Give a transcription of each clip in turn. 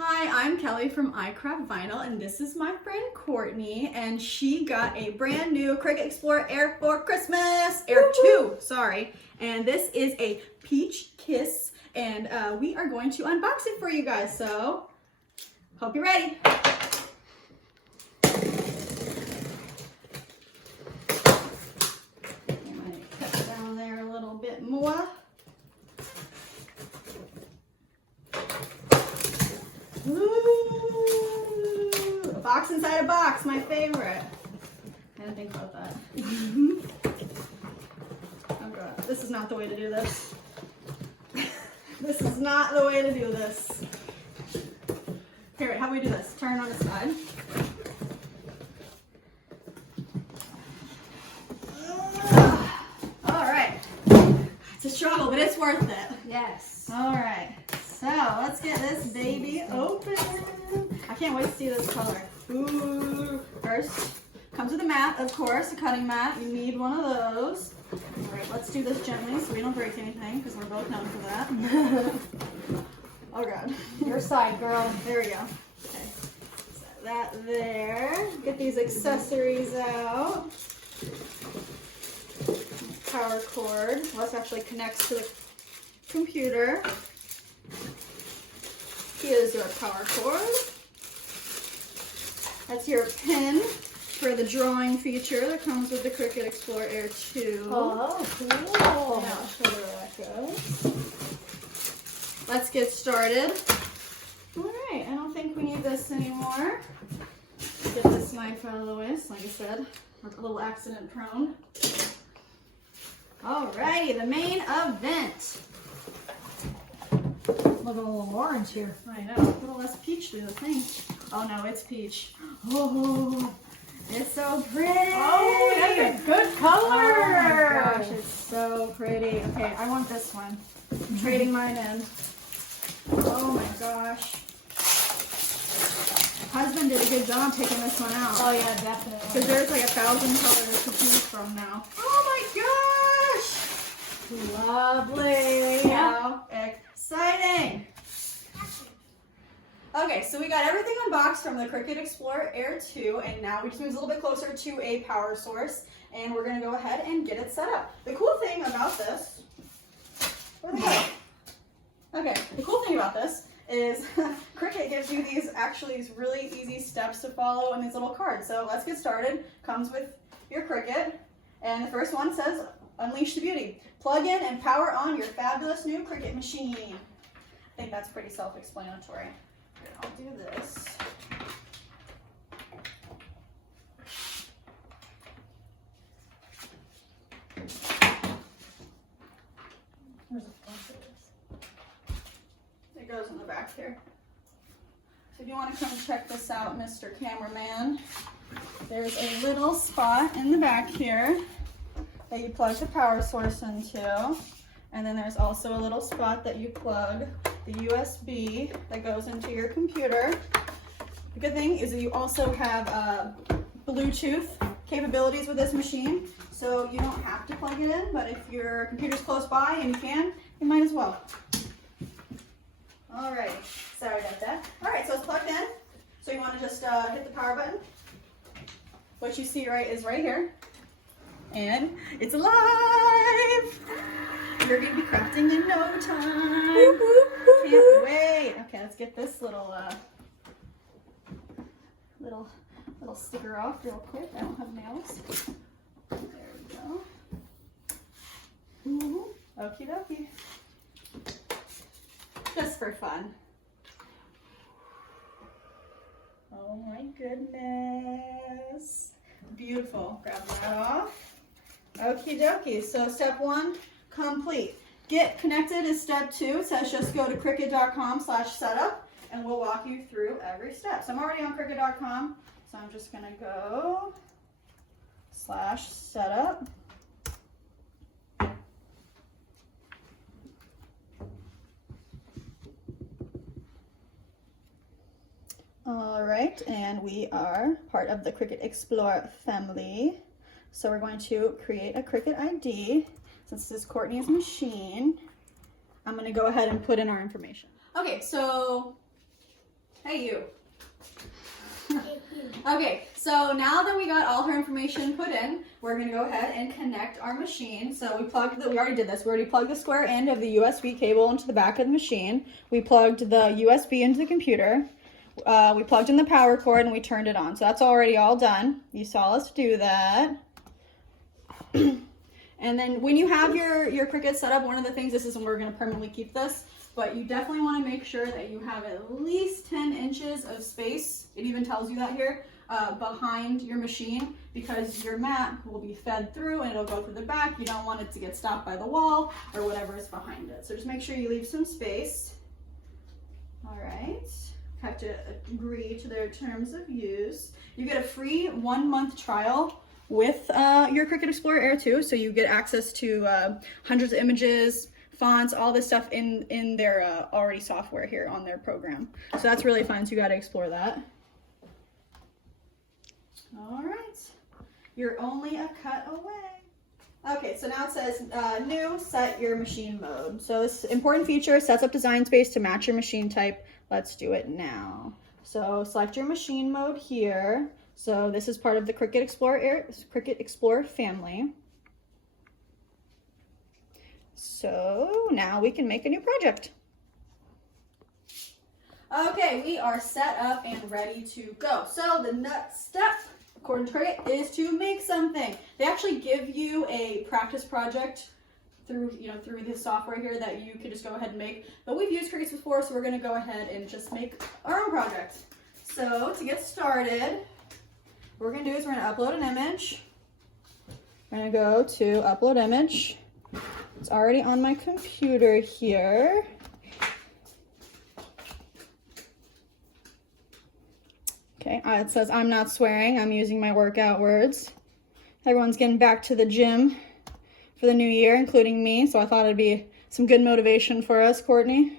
Hi, I'm Kelly from iCraft Vinyl, and this is my friend Courtney, and she got a brand new Cricut Explore Air for Christmas. Air 2, sorry. And this is a peach kiss, and we are going to unbox it for you guys, so hope you're ready. I'm going to cut down there a little bit more. Ooh, a box inside a box, my favorite. I didn't think about that. Oh god, this is not the way to do this. This is not the way to do this. Here, wait, how do we do this? Turn on the side. All right. It's a struggle, but it's worth it. Yes. All right. So let's get this baby open. I can't wait to see this color. Ooh. First, comes with a mat, of course, a cutting mat. You need one of those. All right, let's do this gently so we don't break anything because we're both known for that. Oh God. Your side, girl. There we go. Okay. Set that there. Get these accessories out. Power cord. Well, this actually connects to the computer. Here's your power cord. That's your pin for the drawing feature that comes with the Cricut Explore Air 2. Oh, cool. Yeah, I'll show you where that goes. Let's get started. Alright, I don't think we need this anymore. Get this knife out of the way, so like I said, we're a little accident prone. Alrighty, the main event. Look at a little orange here. I know, a little less peach through the thing. Oh no, it's peach. Oh, it's so pretty. Oh, that's a good color. Oh my gosh, it's so pretty. Okay, I want this one. I'm trading mine in. Oh my gosh. Husband did a good job picking this one out. Oh yeah, definitely. Because there's like 1,000 colors to choose from now. Oh my gosh! Lovely. How exciting! Okay, so we got everything unboxed from the Cricut Explore Air 2, and now we just moved a little bit closer to a power source, and we're gonna go ahead and get it set up. The cool thing about this, where'd they go? Okay, the cool thing about this is Cricut gives you these really easy steps to follow in these little cards. So let's get started. Comes with your Cricut, and the first one says, Unleash the Beauty. Plug in and power on your fabulous new Cricut machine. I think that's pretty self-explanatory. Here, I'll do this. Where's the front of this? It goes in the back here. So if you want to come check this out, Mr. Cameraman, there's a little spot in the back here that you plug the power source into. And then there's also a little spot that you plug the USB that goes into your computer. The good thing is that you also have Bluetooth capabilities with this machine, so you don't have to plug it in, but if your computer's close by and you can, you might as well. Alright, sorry about that. Alright, so it's plugged in. So you want to just hit the power button. What you see is right here. And it's alive! You're going to be crafting in no time. Can't wait. Okay, let's get this little sticker off real quick. I don't have nails. There we go. Ooh, okie dokie. Just for fun. Oh my goodness. Beautiful. Grab that off. Okie dokie. So step 1, complete. Get connected is step 2. It says just go to Cricut.com/setup and we'll walk you through every step. So I'm already on Cricut.com, so I'm just gonna go /setup. All right, and we are part of the Cricut Explore family. So we're going to create a Cricut ID. Since this is Courtney's machine, I'm going to go ahead and put in our information. Okay, so Hey, you. Okay, so now that we got all her information put in, we're gonna go ahead and connect our machine. So we already did this. We already plugged the square end of the USB cable into the back of the machine. We plugged the USB into the computer. We plugged in the power cord and we turned it on. So that's already all done. You saw us do that. And then when you have your Cricut set up, one of the things, this is when we're gonna permanently keep this, but you definitely want to make sure that you have at least 10 inches of space, it even tells you that here, behind your machine, because your mat will be fed through and it'll go through the back. You don't want it to get stopped by the wall or whatever is behind it. So just make sure you leave some space. All right, have to agree to their terms of use. You get a free 1-month trial with your Cricut Explore Air 2, so you get access to hundreds of images, fonts, all this stuff in their already software here on their program. So that's really fun, so you gotta explore that. All right, you're only a cut away. Okay, so now it says new, set your machine mode. So this important feature sets up design space to match your machine type. Let's do it now. So select your machine mode here. So this is part of the Cricut Explore Air, Cricut Explore family. So now we can make a new project. Okay, we are set up and ready to go. So the next step, according to Cricut, is to make something. They actually give you a practice project through this software here that you could just go ahead and make. But we've used Cricut before, so we're gonna go ahead and just make our own project. So to get started, what we're gonna do is we're gonna upload an image. We're gonna go to upload image. It's already on my computer here. Okay, it says I'm not swearing, I'm using my workout words. Everyone's getting back to the gym for the new year, including me, so I thought it'd be some good motivation for us, Courtney.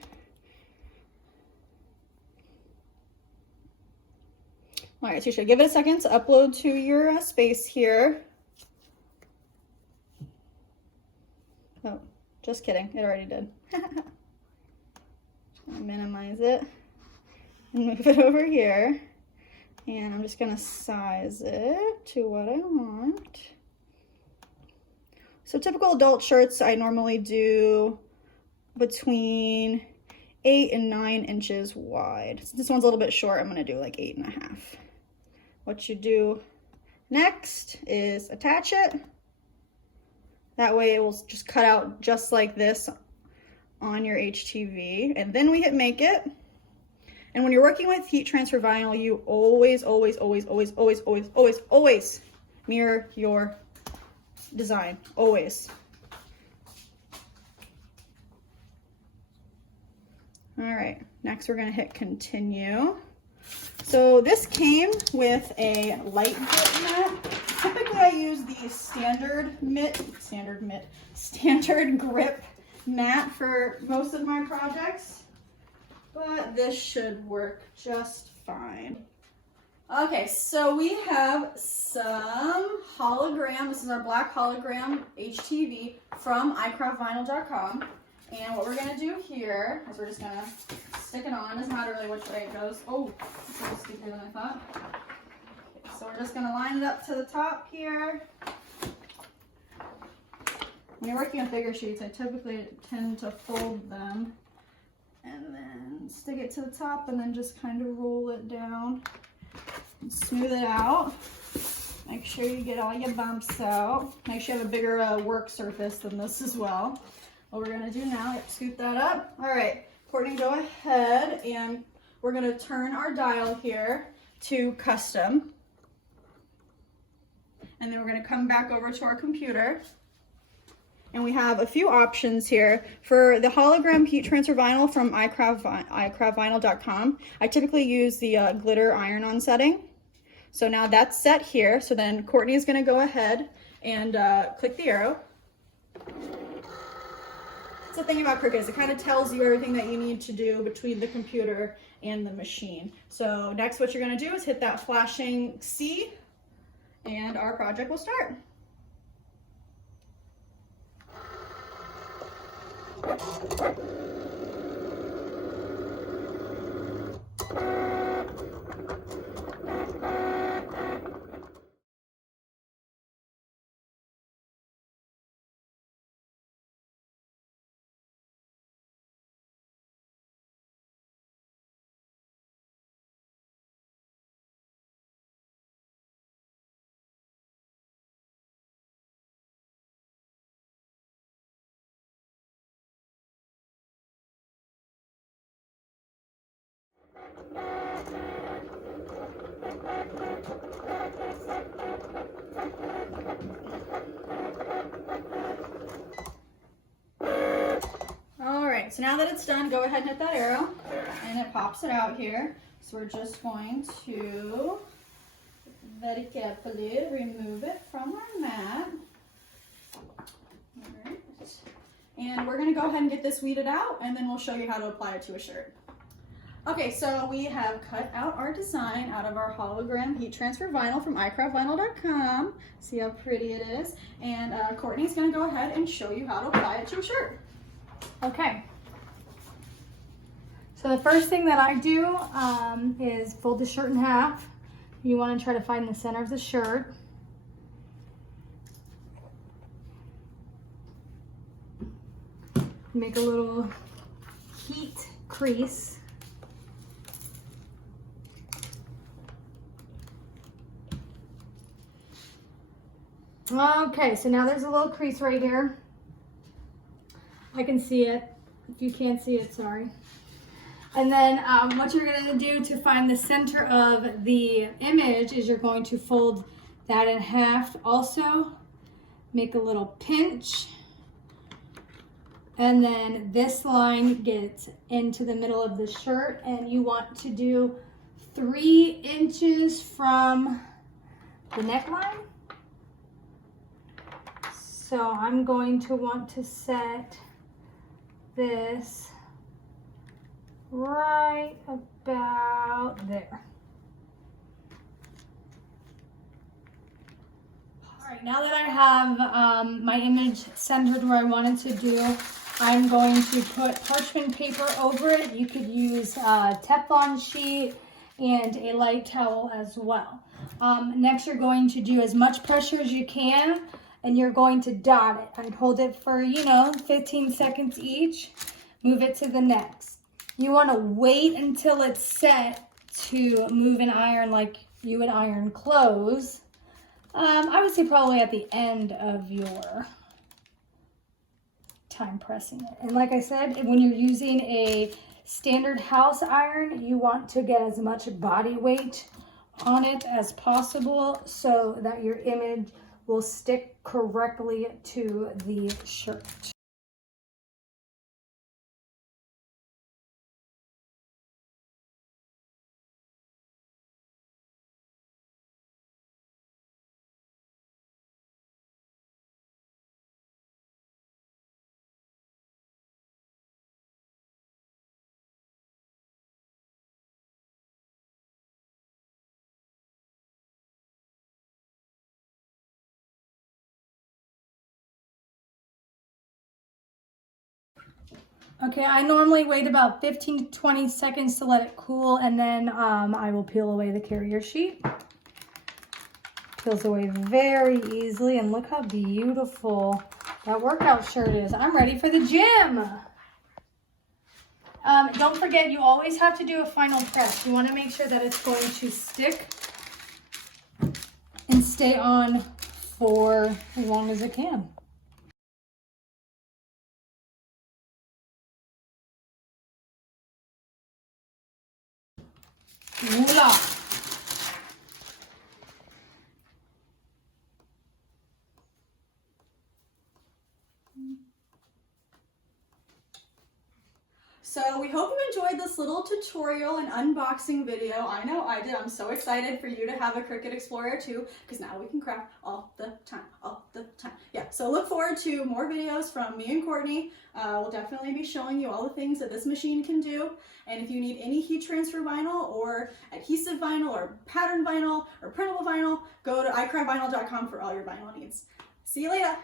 All right, so you should give it a second to upload to your space here. Oh, just kidding, it already did. I'll minimize it and move it over here. And I'm just gonna size it to what I want. So typical adult shirts, I normally do between 8 and 9 inches wide. Since this one's a little bit short, I'm gonna do like 8.5. What you do next is attach it. That way it will just cut out just like this on your HTV. And then we hit make it. And when you're working with heat transfer vinyl, you always mirror your design, always. All right, next we're gonna hit continue. So this came with a light grip mat. Typically I use the standard grip mat for most of my projects, but this should work just fine. Okay, so we have some hologram. This is our black hologram HTV from iCraftVinyl.com. And what we're gonna do here is we're just gonna stick it on. Doesn't matter really which way it goes. Oh, it's a little steeper than I thought. Okay, so we're just gonna line it up to the top here. When you're working with bigger sheets, I typically tend to fold them and then stick it to the top and then just kind of roll it down and smooth it out. Make sure you get all your bumps out. Make sure you have a bigger work surface than this as well. What we're gonna do now is scoop that up. All right, Courtney, go ahead and we're gonna turn our dial here to custom. And then we're gonna come back over to our computer. And we have a few options here. For the hologram heat transfer vinyl from iCraftVinyl.com, I typically use the glitter iron-on setting. So now that's set here. So then Courtney is gonna go ahead and click the arrow. The thing about Cricut is it kind of tells you everything that you need to do between the computer and the machine. So next what you're going to do is hit that flashing C and our project will start. All right, so now that it's done, go ahead and hit that arrow, and it pops it out here. So we're just going to very carefully remove it from our mat. All right. And we're gonna go ahead and get this weeded out, and then we'll show you how to apply it to a shirt. Okay, so we have cut out our design out of our hologram heat transfer vinyl from iCraftVinyl.com. See how pretty it is? And Courtney's gonna go ahead and show you how to apply it to a shirt. Okay. So the first thing that I do is fold the shirt in half. You want to try to find the center of the shirt. Make a little heat crease. Okay, so now there's a little crease right here. I can see it. If you can't see it, sorry. And then what you're going to do to find the center of the image is you're going to fold that in half also. Make a little pinch. And then this line gets into the middle of the shirt, and you want to do 3 inches from the neckline. So I'm going to want to set this right about there. All right, now that I have my image centered where I wanted to do, I'm going to put parchment paper over it. You could use a Teflon sheet and a light towel as well. Next, you're going to do as much pressure as you can, and you're going to dot it. I'd hold it for, 15 seconds each. Move it to the next. You want to wait until it's set to move and iron like you would iron clothes. I would say probably at the end of your time pressing it. And like I said, when you're using a standard house iron, you want to get as much body weight on it as possible so that your image will stick correctly to the shirt. Okay, I normally wait about 15 to 20 seconds to let it cool, and then I will peel away the carrier sheet. Peels away very easily, and look how beautiful that workout shirt is. I'm ready for the gym. Don't forget, you always have to do a final press. You want to make sure that it's going to stick and stay on for as long as it can. Voila! So we hope you enjoyed this little tutorial and unboxing video. I know I did. I'm so excited for you to have a Cricut Explore Air 2 because now we can craft all the time. Yeah, so look forward to more videos from me and Courtney. We'll definitely be showing you all the things that this machine can do. And if you need any heat transfer vinyl or adhesive vinyl or pattern vinyl or printable vinyl, go to iCraftVinyl.com for all your vinyl needs. See you later.